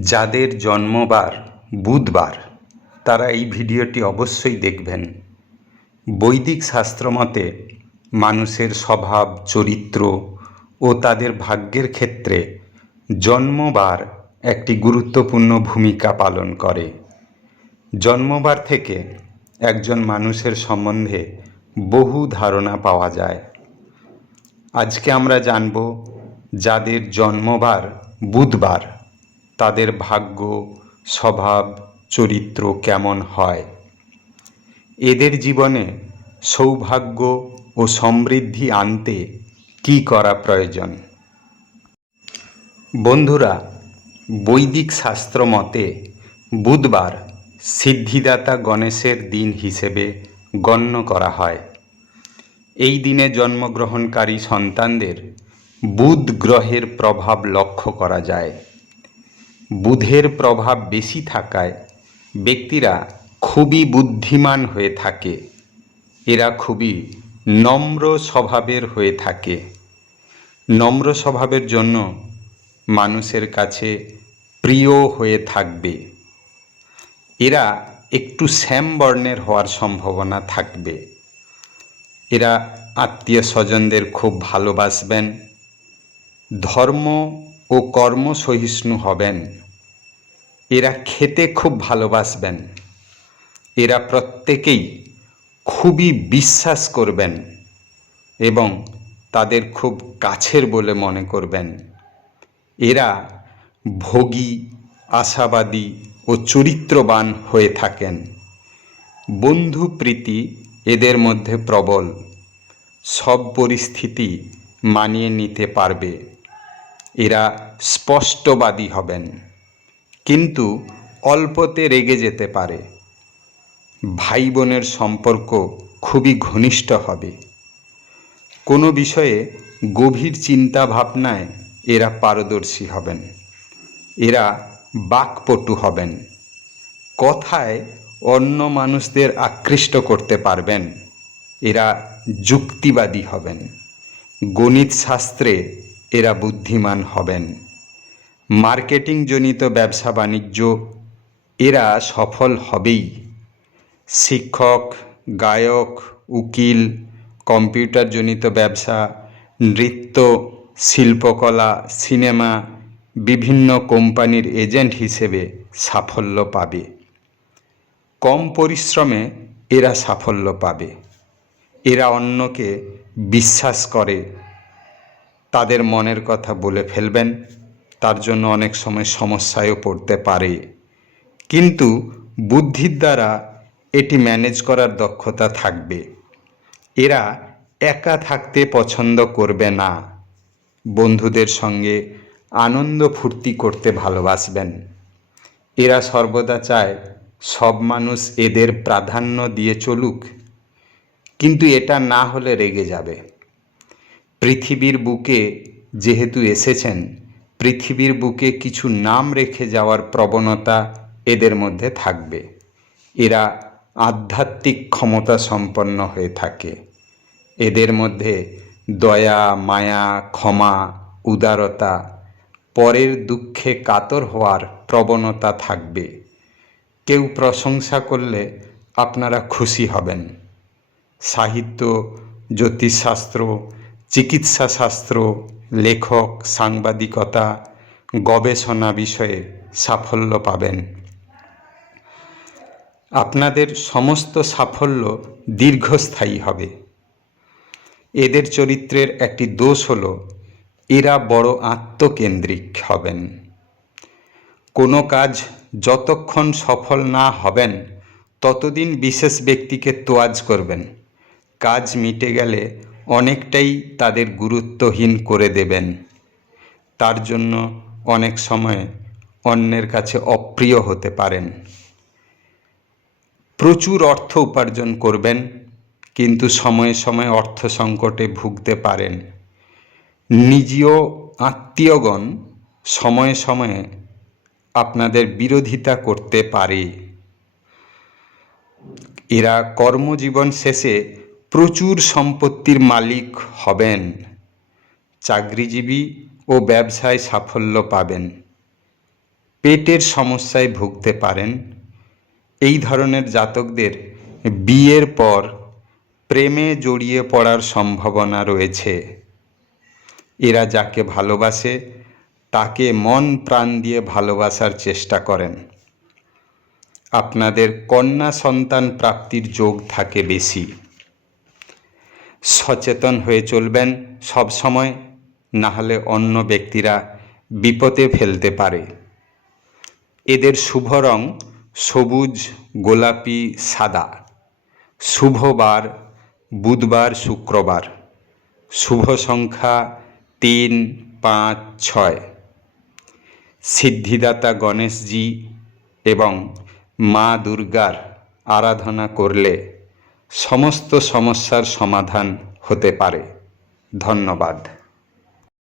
যাদের জন্মবার বুধবার তারা এই ভিডিওটি অবশ্যই দেখবেন। বৈদিক শাস্ত্রমতে মানুষের স্বভাব, চরিত্র ও তাদের ভাগ্যের ক্ষেত্রে জন্মবার একটি গুরুত্বপূর্ণ ভূমিকা পালন করে। জন্মবার থেকে একজন মানুষের সম্বন্ধে বহু ধারণা পাওয়া যায়। আজকে আমরা জানব যাদের জন্মবার বুধবার তাদের ভাগ্য, স্বভাব, চরিত্র কেমন হয়। এদের জীবনে সৌভাগ্য ও সমৃদ্ধি আনতে কী করা প্রয়োজন। বন্ধুরা, বৈদিক শাস্ত্র মতে বুধবার সিদ্ধিদাতা গণেশের দিন হিসেবে গণ্য করা হয়। এই দিনে জন্মগ্রহণকারী সন্তানদের বুধ গ্রহের প্রভাব লক্ষ্য করা যায়। বুধের প্রভাব বেশি থাকায় ব্যক্তিরা খুবই বুদ্ধিমান হয়ে থাকে। এরা খুবই নম্র স্বভাবের হয়ে থাকে। নম্র স্বভাবের জন্য মানুষের কাছে প্রিয় হয়ে থাকবে। এরা একটু শ্যাম বর্ণের হওয়ার সম্ভাবনা থাকবে। এরা আত্মীয় স্বজনদের খুব ভালোবাসবেন, ধর্ম ও কর্ম সহিষ্ণু হবেন। এরা খেতে খুব ভালোবাসবেন। এরা প্রত্যেকেই খুবই বিশ্বাস করবেন এবং তাদের খুব কাছের বলে মনে করবেন। এরা ভোগী, আশাবাদী ও চরিত্রবান হয়ে থাকেন। বন্ধুপ্রীতি এদের মধ্যে প্রবল। সব পরিস্থিতি মানিয়ে নিতে পারবে। এরা স্পষ্টবাদী হবেন, কিন্তু অল্পতে রেগে যেতে পারে। ভাই বোনের সম্পর্ক খুবই ঘনিষ্ঠ হবে। কোনো বিষয়ে গভীর চিন্তা ভাবনায় এরা পারদর্শী হবেন। এরা বাকপটু হবেন। কথায় অন্য মানুষদের আকৃষ্ট করতে পারবেন। এরা যুক্তিবাদী হবেন। গণিত শাস্ত্রে এরা বুদ্ধিমান হবেন। মার্কেটিংজনিত ব্যবসা বাণিজ্য এরা সফল হবেই। শিক্ষক, গায়ক, উকিল, কম্পিউটারজনিত ব্যবসা, নৃত্য, শিল্পকলা, সিনেমা, বিভিন্ন কোম্পানির এজেন্ট হিসেবে সাফল্য পাবে। কম পরিশ্রমে এরা সাফল্য পাবে। এরা অন্যকে বিশ্বাস করে তাদের মনের কথা বলে ফেলবেন। তার জন্য অনেক সময় সমস্যায়ও পড়তে পারে, কিন্তু বুদ্ধির দ্বারা এটি ম্যানেজ করার দক্ষতা থাকবে। এরা একা থাকতে পছন্দ করবে না। বন্ধুদের সঙ্গে আনন্দ ফুর্তি করতে ভালোবাসবেন। এরা সর্বদা চায় সব মানুষ এদের প্রাধান্য দিয়ে চলুক, কিন্তু এটা না হলে রেগে যাবে। পৃথিবীর বুকে যেহেতু এসেছেন, পৃথিবীর বুকে কিছু নাম রেখে যাওয়ার প্রবণতা এদের মধ্যে থাকবে। এরা আধ্যাত্মিক ক্ষমতা সম্পন্ন হয়ে থাকে। এদের মধ্যে দয়া, মায়া, ক্ষমা, উদারতা, পরের দুঃখে কাতর হওয়ার প্রবণতা থাকবে। কেউ প্রশংসা করলে আপনারা খুশি হবেন। সাহিত্য, জ্যোতিষশাস্ত্র, চিকিৎসাশাস্ত্র, লেখক, সাংবাদিকতা, গবেষণা বিষয়ে সাফল্য পাবেন। আপনাদের সমস্ত সাফল্য দীর্ঘস্থায়ী হবে। এদের চরিত্রের একটি দোষ হলো এরা বড় আত্মকেন্দ্রিক হবেন। কোনো কাজ যতক্ষণ সফল না হবেন ততদিন বিশেষ ব্যক্তিকে তোয়াজ করবেন। কাজ মিটে গেলে অনেকটাই তাদের গুরুত্বহীন করে দেবেন। তার জন্য অনেক সময় অন্যের কাছে অপ্রিয় হতে পারেন। প্রচুর অর্থ উপার্জন করবেন, কিন্তু সময়ে সময়ে অর্থ সংকটে ভুগতে পারেন। নিজীয় আত্মীয়গণ সময়ে সময়ে আপনাদের বিরোধিতা করতে পারে। এরা কর্মজীবন শেষে প্রচুর সম্পত্তির মালিক হবেন। চাকরিজীবী ও ব্যবসায় সাফল্য পাবেন। পেটের সমস্যায় ভুগতে পারেন। এই ধরনের জাতকদের বিয়ের পর প্রেমে জড়িয়ে পড়ার সম্ভাবনা রয়েছে। এরা যাকে ভালোবাসে তাকে মন প্রাণ দিয়ে ভালোবাসার চেষ্টা করেন। আপনাদের কন্যা সন্তান প্রাপ্তির যোগ থাকে বেশি। সচেতন হয়ে চলবেন সব সময়, না হলে অন্য ব্যক্তিরা বিপদে ফেলতে পারে। এদের শুভ রং সবুজ, গোলাপি, সাদা। শুভ বার বুধবার, শুক্রবার। শুভ সংখ্যা 3, 5, 6। সিদ্ধিদাতা গণেশজি এবং মা দুর্গার আরাধনা করলে সমস্ত সমস্যার সমাধান হতে পারে। ধন্যবাদ।